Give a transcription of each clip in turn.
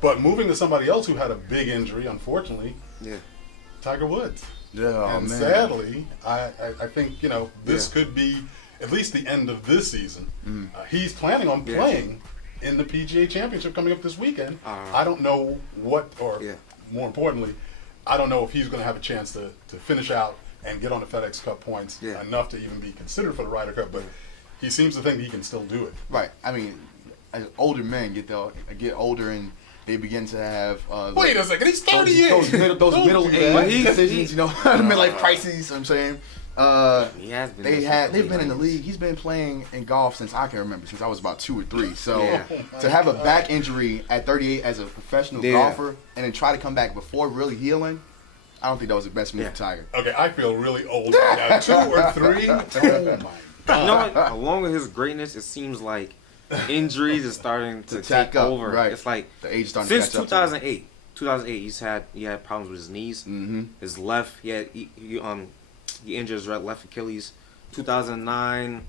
But moving to somebody else who had a big injury, unfortunately, Yeah. Tiger Woods. Yeah, And man. sadly, I think, this could be at least the end of this season. He's planning on playing in the PGA Championship coming up this weekend. I don't know what, or more importantly, I don't know if he's going to have a chance to finish out and get on the FedEx Cup points enough to even be considered for the Ryder Cup, but he seems to think he can still do it. Right. I mean, as older men get older and they begin to have Wait a second, he's 38. those middle age decisions, midlife crises. You know what I'm saying. He has been. They've been in the league. He's been playing in golf since I can remember, since I was about 2 or 3. So to have a back injury at 38 as a professional golfer and then try to come back before really healing, I don't think that was the best move for Tiger. Okay, I feel really old right now. 2 or 3. Oh my God. You know what? Along with his greatness, it seems like injuries is starting to take up, over. right. It's like The age starting since to catch up. 2008, he had problems with his knees. His left, he injured his left Achilles. 2009,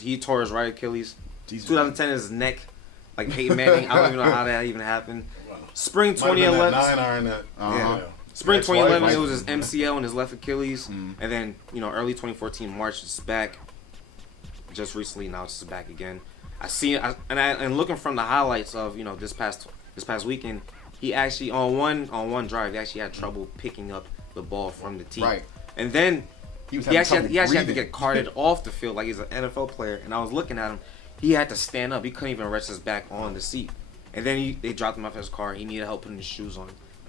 he tore his right Achilles. Jesus, 2010, his neck, like Peyton Manning. I don't even know how that even happened. Wow. Spring Might have been that 2011. 9 iron that. Spring Ex-wife 2011, might- it was his MCL and his left Achilles, and then early 2014 March, it's back. Just recently, now it's back again. I see, and looking from the highlights of this past weekend, he actually on one drive he actually had trouble picking up the ball from the tee, Right. And then He he actually had to breathing. get carted off the field like he's an NFL player. And I was looking at him, he had to stand up. He couldn't even rest his back on the seat. And then they dropped him off his car. He needed help putting his shoes on.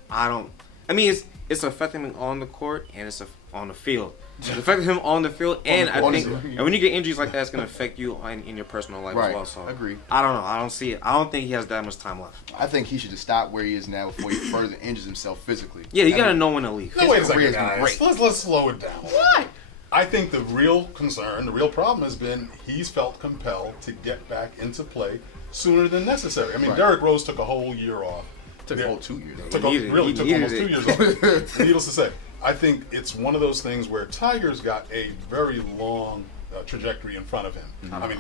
I mean, it's affecting him on the court and it's on the field. It's affecting him on the field, and I think, and when you get injuries like that, it's gonna affect you in your personal life as well. So Agree. I don't know. I don't see it. I don't think he has that much time left. I think he should just stop where he is now before he further injures himself physically. Yeah, you gotta know when to leave. No, wait a career second, has been guys. great. Let's slow it down. Why? I think the real concern, the real problem has been he's felt compelled to get back into play sooner than necessary. I mean, Derrick Rose took a whole year off. Took a whole 2 years. Took needed almost it. 2 years off. Needless to say, I think it's one of those things where Tiger's got a very long trajectory in front of him. I mean,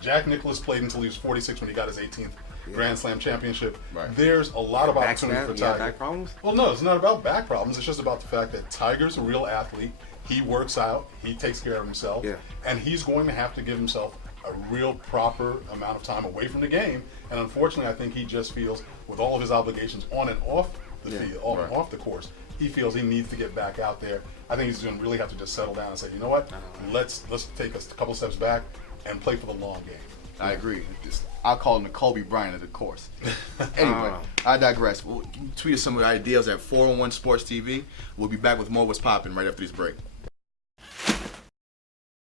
Jack Nicklaus played until he was 46 when he got his 18th Grand Slam championship. Right. There's a lot of opportunity for Tiger. Back problems? Well, no, it's not about back problems. It's just about the fact that Tiger's a real athlete. He works out. He takes care of himself. Yeah. And he's going to have to give himself a real proper amount of time away from the game. And unfortunately, I think he just feels, with all of his obligations on and off the field, on and off the course, he feels he needs to get back out there. I think he's going to really have to just settle down and say, you know what, let's take us a couple steps back and play for the long game. I agree. I'll call him the Kobe Bryant of the course. Anyway, I digress. Tweet us some of the ideas at 401 Sports TV. We'll be back with more What's Poppin' right after this break.